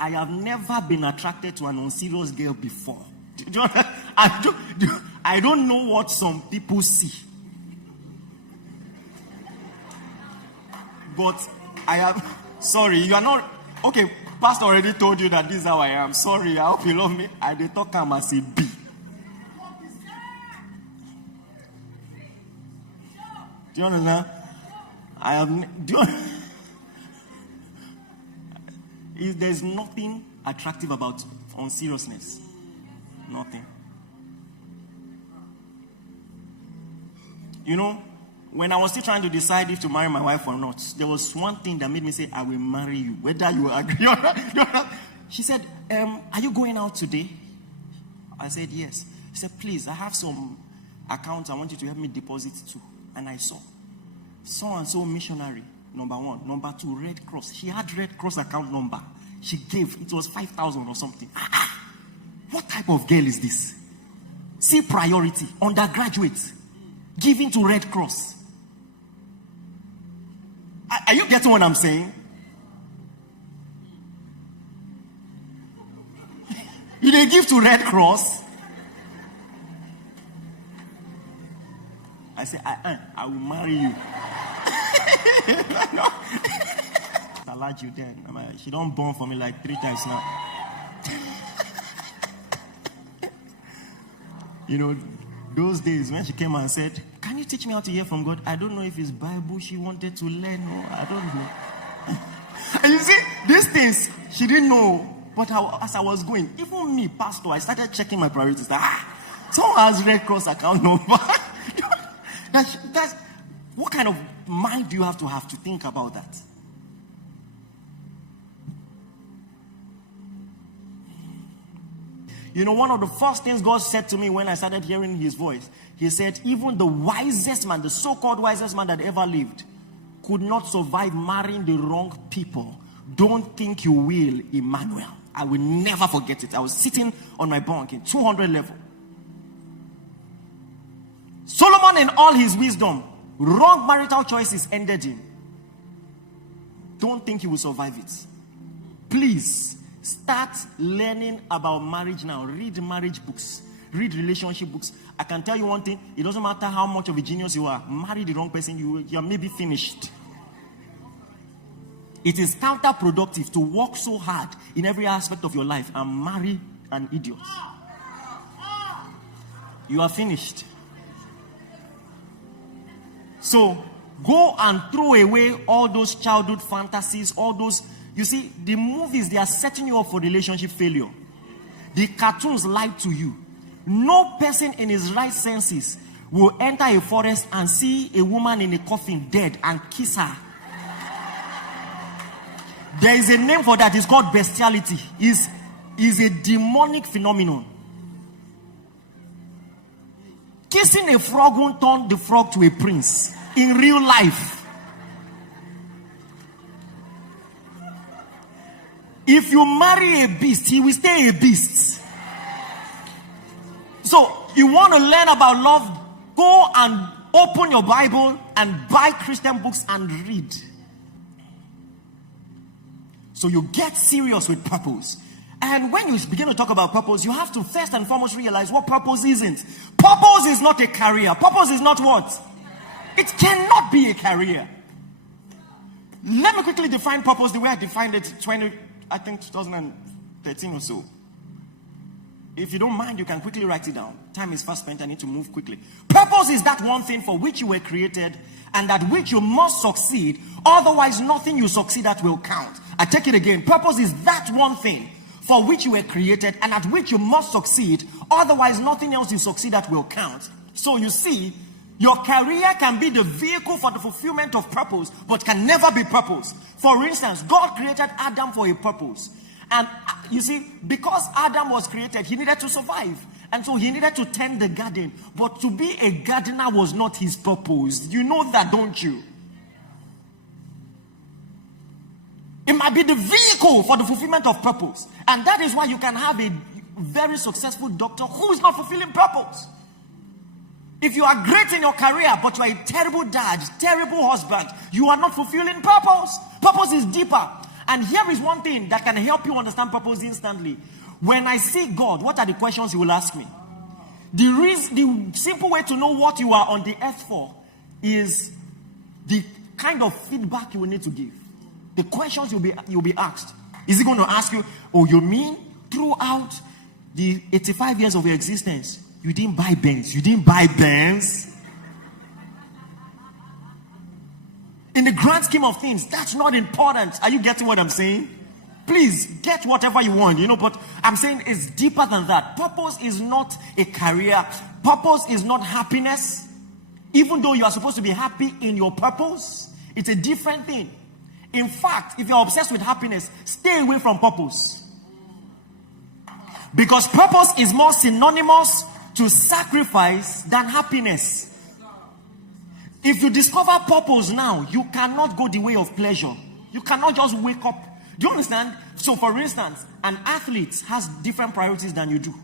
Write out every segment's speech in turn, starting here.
I have never been attracted to an unserious girl before. I don't know what some people see. But I am sorry, you are not okay. Pastor already told you that this is how I am. Sorry, I hope you love me. I did talk him as a B. Do you understand? There's nothing attractive about unseriousness. Nothing. You know, when I was still trying to decide if to marry my wife or not, there was one thing that made me say, I will marry you, whether you agree or not. She said, are you going out today? I said, yes. She said, please, I have some accounts I want you to help me deposit to. And I saw so-and-so missionary, number one. Number two, Red Cross. She had Red Cross account number. She gave, it was 5,000 or something. What type of girl is this? See priority, undergraduate, giving to Red Cross. Are you getting what I'm saying? You they give to Red Cross? I say, I will marry you. No. I like you then. She don't born for me like 3 times now. You know, those days when she came and said, can you teach me how to hear from God? I don't know if it's Bible she wanted to learn or I don't know. And you see, these things, she didn't know. But as I was going, even me, pastor, I started checking my priorities. Someone has Red Cross account number. That's what kind of mind do you have to think about that? You know, one of the first things God said to me when I started hearing his voice, he said, even the wisest man, the so-called wisest man that ever lived, could not survive marrying the wrong people. Don't think you will, Emmanuel. I will never forget it. I was sitting on my bunk in 200 level. Solomon, in all his wisdom, wrong marital choices ended him. Don't think you will survive it. Please, start learning about marriage now. Read marriage books. Read relationship books. I can tell you one thing. It doesn't matter how much of a genius you are. Marry the wrong person, you are maybe finished. It is counterproductive to work so hard in every aspect of your life and marry an idiot. You are finished. So, go and throw away all those childhood fantasies, all those... You see, the movies, they are setting you up for relationship failure. The cartoons lie to you. No person in his right senses will enter a forest and see a woman in a coffin dead and kiss her. There is a name for that. It's called bestiality. It's a demonic phenomenon. Kissing a frog won't turn the frog to a prince in real life. If you marry a beast, he will stay a beast. So, you want to learn about love, go and open your Bible and buy Christian books and read. So you get serious with purpose. And when you begin to talk about purpose, you have to first and foremost realize what purpose isn't. Purpose is not a career. Purpose is not what? It cannot be a career. Let me quickly define purpose the way I defined it 2013 or so. If you don't mind, you can quickly write it down. Time is fast spent. I need to move quickly. Purpose is that one thing for which you were created and at which you must succeed. Otherwise, nothing you succeed at will count. I take it again. Purpose is that one thing for which you were created and at which you must succeed. Otherwise, nothing else you succeed at will count. So you see, your career can be the vehicle for the fulfillment of purpose, but can never be purpose. For instance, God created Adam for a purpose. And you see, because Adam was created, he needed to survive. And so he needed to tend the garden. But to be a gardener was not his purpose. You know that, don't you? It might be the vehicle for the fulfillment of purpose. And that is why you can have a very successful doctor who is not fulfilling purpose. If you are great in your career, but you are a terrible dad, terrible husband, you are not fulfilling purpose. Purpose is deeper. And here is one thing that can help you understand purpose instantly. When I see God, what are the questions He will ask me? The simple way to know what you are on the earth for is the kind of feedback you will need to give. The questions you'll be asked. Is He going to ask you, oh, you mean throughout the 85 years of your existence, you didn't buy Benz? You didn't buy Benz? In the grand scheme of things, that's not important. Are you getting what I'm saying? Please, get whatever you want, but I'm saying it's deeper than that. Purpose is not a career. Purpose is not happiness. Even though you are supposed to be happy in your purpose, it's a different thing. In fact, if you're obsessed with happiness, stay away from purpose. Because purpose is more synonymous to sacrifice than happiness. If you discover purpose now, you cannot go the way of pleasure. You cannot just wake up. Do you understand? So for instance, an athlete has different priorities than you do.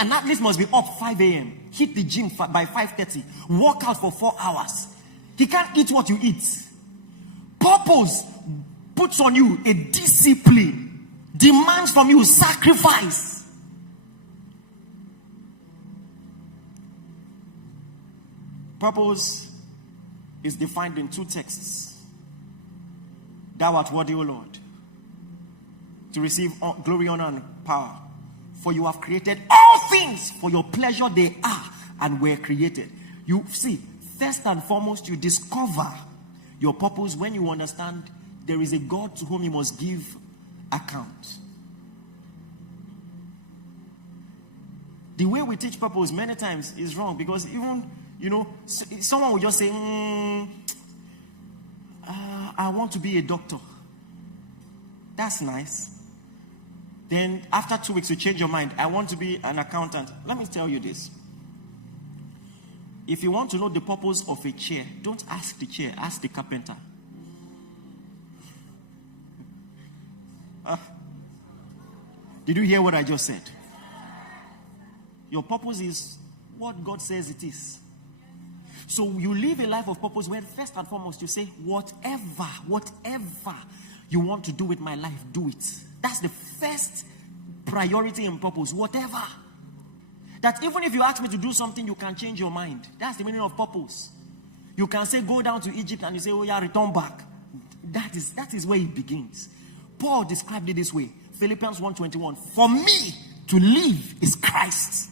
An athlete must be up 5 a.m., hit the gym by 5:30, work out for 4 hours. He can't eat what you eat. Purpose puts on you a discipline, demands from you sacrifice. Purpose is defined in 2 texts. Thou art worthy, O Lord, to receive glory, honor, and power. For you have created all things for your pleasure. They are and were created. You see, first and foremost, you discover your purpose when you understand there is a God to whom you must give account. The way we teach purpose many times is wrong, because even, someone will just say, I want to be a doctor. That's nice. Then after 2 weeks, you change your mind. I want to be an accountant. Let me tell you this. If you want to know the purpose of a chair, don't ask the chair, ask the carpenter. Did you hear what I just said? Your purpose is what God says it is. So you live a life of purpose where first and foremost you say, whatever you want to do with my life, do it. That's the first priority in purpose. Whatever. That even if you ask me to do something, you can change your mind. That's the meaning of purpose. You can say, go down to Egypt, and you say, oh yeah, return back. That is where it begins. Paul described it this way. Philippians 1:21. For me to live is Christ.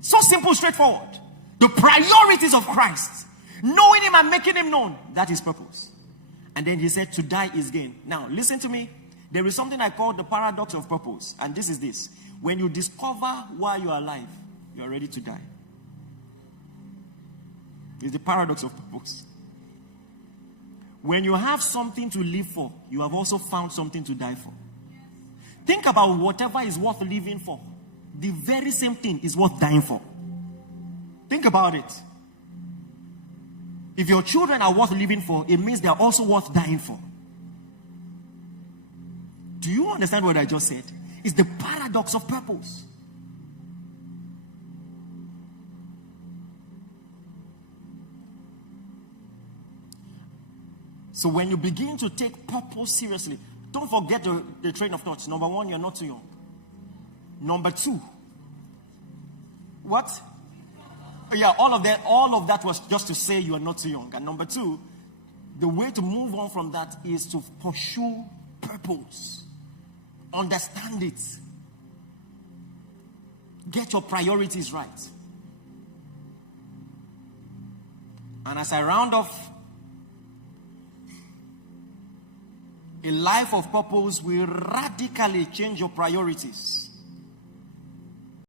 So simple, straightforward. The priorities of Christ. Knowing Him and making Him known. That is purpose. And then he said, to die is gain. Now, listen to me. There is something I call the paradox of purpose. And this is this. When you discover why you are alive, you are ready to die. It's the paradox of purpose. When you have something to live for, you have also found something to die for. Think about whatever is worth living for. The very same thing is worth dying for. Think about it. If your children are worth living for, it means they are also worth dying for. Do you understand what I just said? It's the paradox of purpose. So when you begin to take purpose seriously, don't forget the train of thoughts. Number 1, you're not too young. Number 2, what? Yeah, all of that was just to say you are not too young. And number 2, the way to move on from that is to pursue purpose. Understand it. Get your priorities right. And as I round off, a life of purpose will radically change your priorities.